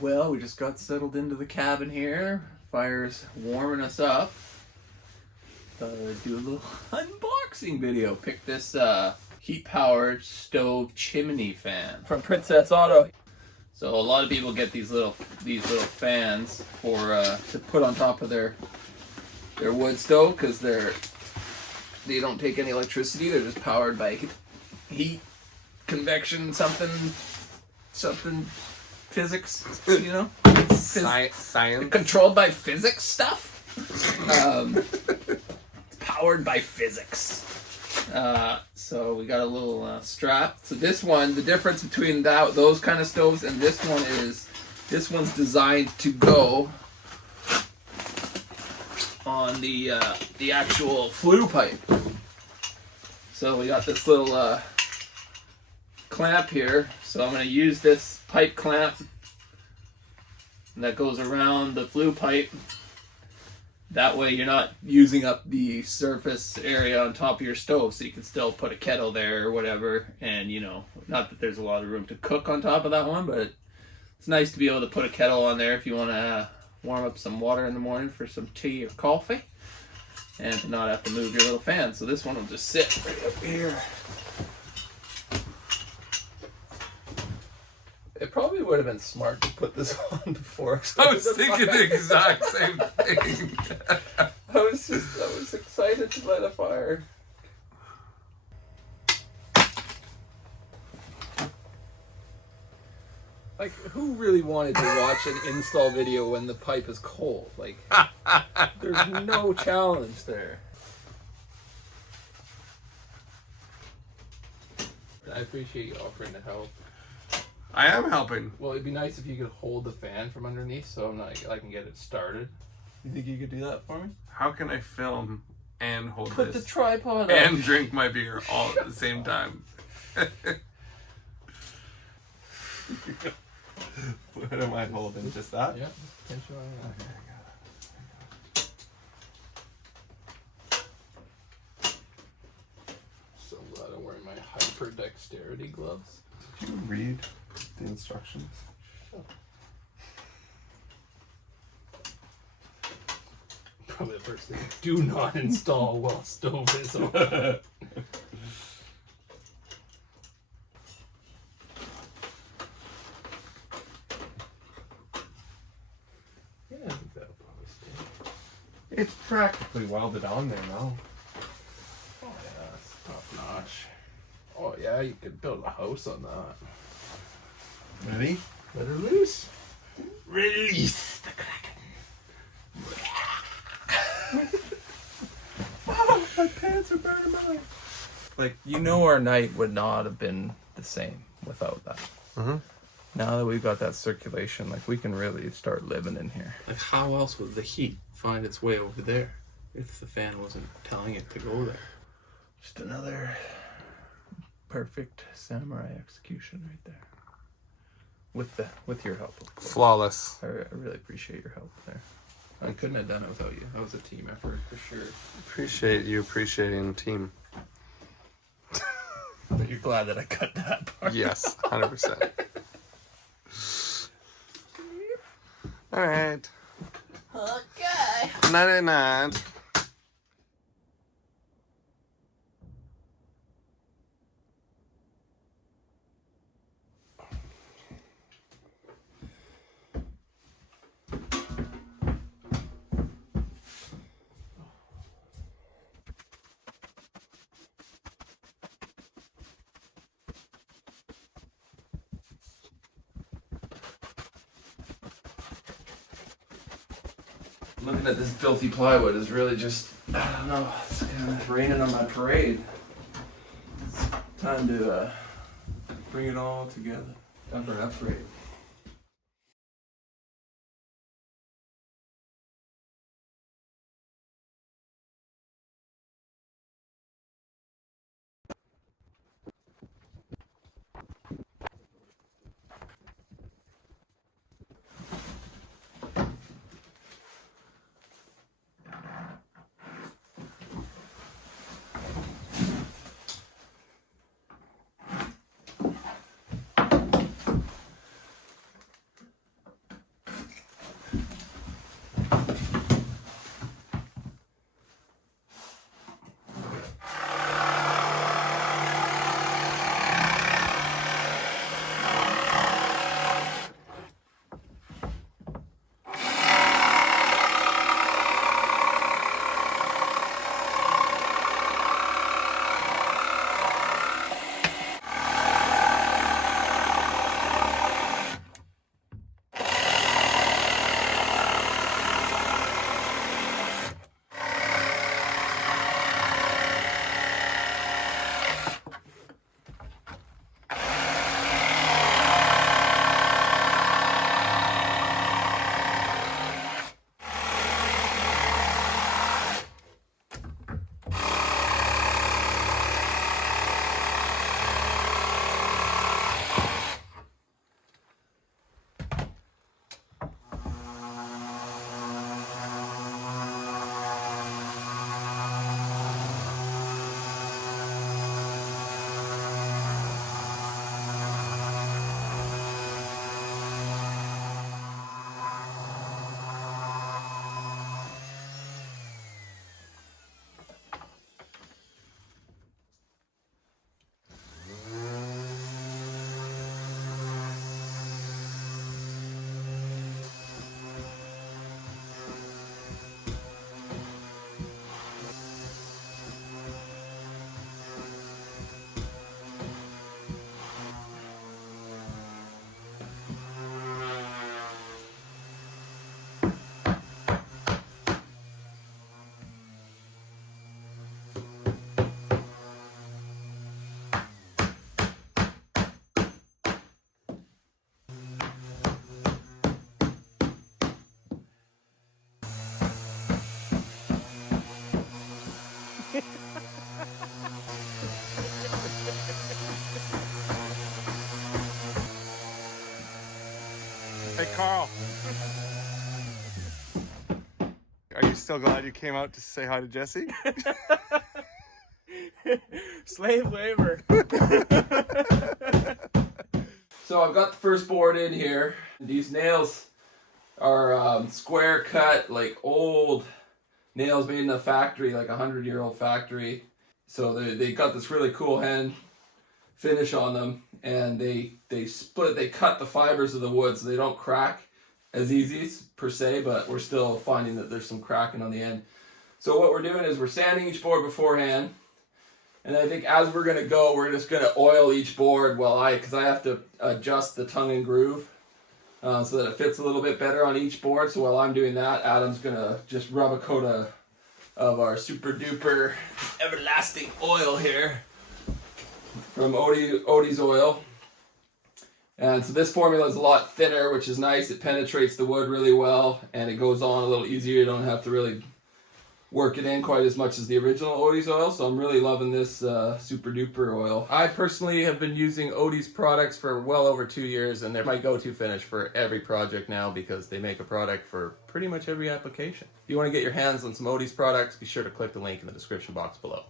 Well, we just got settled into the cabin here. Fire's warming us up. Thought I'd do a little unboxing video. Picked this heat-powered stove chimney fan from Princess Auto. So a lot of people get these little fans for to put on top of their wood stove because they don't take any electricity. They're just powered by heat, convection, something physics, you know? Science. Controlled by physics stuff. Powered by physics. So we got a little strap. So this one, the difference between those kind of stoves and this one is, this one's designed to go on the actual flue pipe. So we got this little clamp here. So I'm going to use this pipe clamp that goes around the flue pipe. That way you're not using up the surface area on top of your stove, so you can still put a kettle there or whatever. And, you know, not that there's a lot of room to cook on top of that one, but it's nice to be able to put a kettle on there if you want to warm up some water in the morning for some tea or coffee, and to not have to move your little fan. So this one will just sit right up here. It probably would have been smart to put this on before. I was thinking the exact same thing. I was excited to light a fire. Like, who really wanted to watch an install video when the pipe is cold? Like, there's no challenge there. I appreciate you offering to help. I am helping. Well, it'd be nice if you could hold the fan from underneath so I can get it started. You think you could do that for me? How can I film and hold Put this the tripod and up. drink my beer all at the same time? What am I holding? Just that? Yeah. Pinch it on that. Okay, I got it. So glad I'm wearing my hyper dexterity gloves. Did you read the instructions? Sure. Probably the first thing. Do not install while stove is on. Yeah, I think that'll probably stay. It's practically welded on there now. Oh yeah, that's top notch. Oh yeah, you could build a house on that. Ready? Let her loose. Release the kraken. Oh, my pants are burning out. Like, you know, our night would not have been the same without that. Mm-hmm. Now that we've got that circulation, like, we can really start living in here. Like, how else would the heat find its way over there if the fan wasn't telling it to go there? Just another perfect samurai execution right there. With your help, of course. Flawless. I really appreciate your help there. I couldn't have done it without you. That was a team effort for sure. Appreciate you appreciating the team. But you're glad that I cut that part. Yes, 100%. All right. Okay. Night. Looking at this filthy plywood is really just, I don't know, it's kind of raining on my parade. It's time to bring it all together. Time for an upgrade. Carl. Are you still glad you came out to say hi to Jesse? Slave labor. So I've got the first board in here. These nails are square cut, like old nails made in a factory, like 100-year-old factory. So they got this really cool hand finish on them, and they cut the fibers of the wood so they don't crack as easy per se, but we're still finding that there's some cracking on the end. So what we're doing is we're sanding each board beforehand, and I think as we're gonna go, we're just gonna oil each board because I have to adjust the tongue and groove so that it fits a little bit better on each board. So while I'm doing that, Adam's gonna just rub a coat of our super duper everlasting oil here from Odie's oil. And so this formula is a lot thinner, which is nice. It penetrates the wood really well, and it goes on a little easier. You don't have to really work it in quite as much as the original Odie's oil. So I'm really loving this super duper oil. I personally have been using Odie's products for well over 2 years, and they're my go-to finish for every project now because they make a product for pretty much every application. If you want to get your hands on some Odie's products, be sure to click the link in the description box below.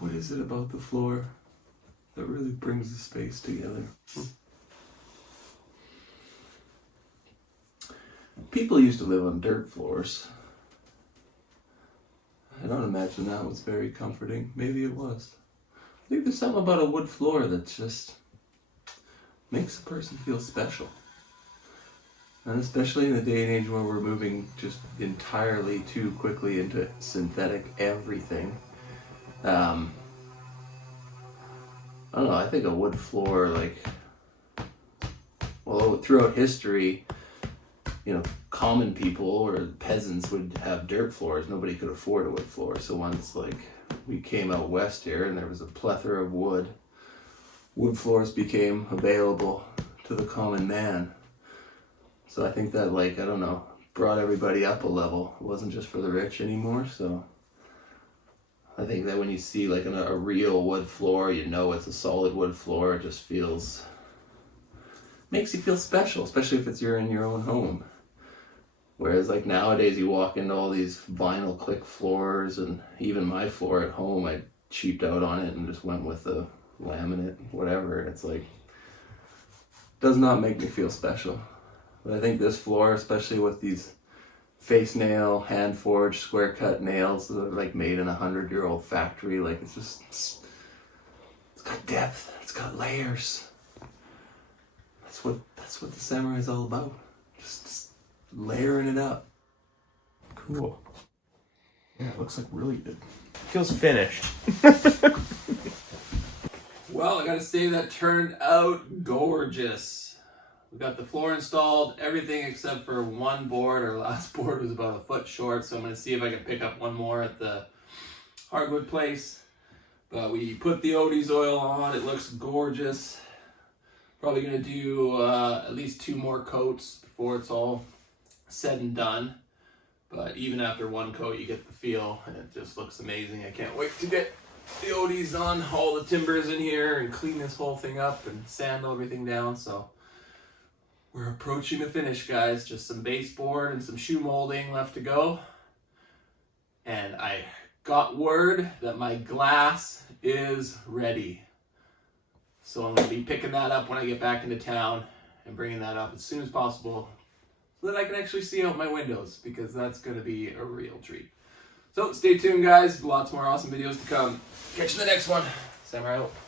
What is it about the floor that really brings the space together? People used to live on dirt floors. I don't imagine that was very comforting. Maybe it was. I think there's something about a wood floor that just makes a person feel special. And especially in the day and age where we're moving just entirely too quickly into synthetic everything. I don't know, I think a wood floor, throughout history, common people or peasants would have dirt floors. Nobody could afford a wood floor. So once, we came out west here and there was a plethora of wood floors became available to the common man. So I think that, brought everybody up a level. It wasn't just for the rich anymore, so I think that when you see a real wood floor, it's a solid wood floor. It just makes you feel special, especially if you're in your own home. Whereas nowadays you walk into all these vinyl click floors, and even my floor at home, I cheaped out on it and just went with the laminate, whatever. It's does not make me feel special. But I think this floor, especially with these face nail, hand forged, square cut nails that are made in a 100-year-old factory. It's got depth. It's got layers. That's what the samurai is all about. Just layering it up. Cool. Yeah, it looks really good. Feels finished. Well, I gotta say that turned out gorgeous. We got the floor installed, everything except for one board. Our last board was about a foot short, so I'm going to see if I can pick up one more at the Hardwood place. But we put the Odie's oil on, it looks gorgeous. Probably gonna do at least 2 more coats before it's all said and done. But even after 1 coat, you get the feel, and it just looks amazing. I can't wait to get the Odies on all the timbers in here and clean this whole thing up and sand everything down. So we're approaching the finish, guys. Just some baseboard and some shoe molding left to go. And I got word that my glass is ready. So I'm going to be picking that up when I get back into town and bringing that up as soon as possible so that I can actually see out my windows, because that's going to be a real treat. So stay tuned, guys. Lots more awesome videos to come. Catch you in the next one. Samurai out.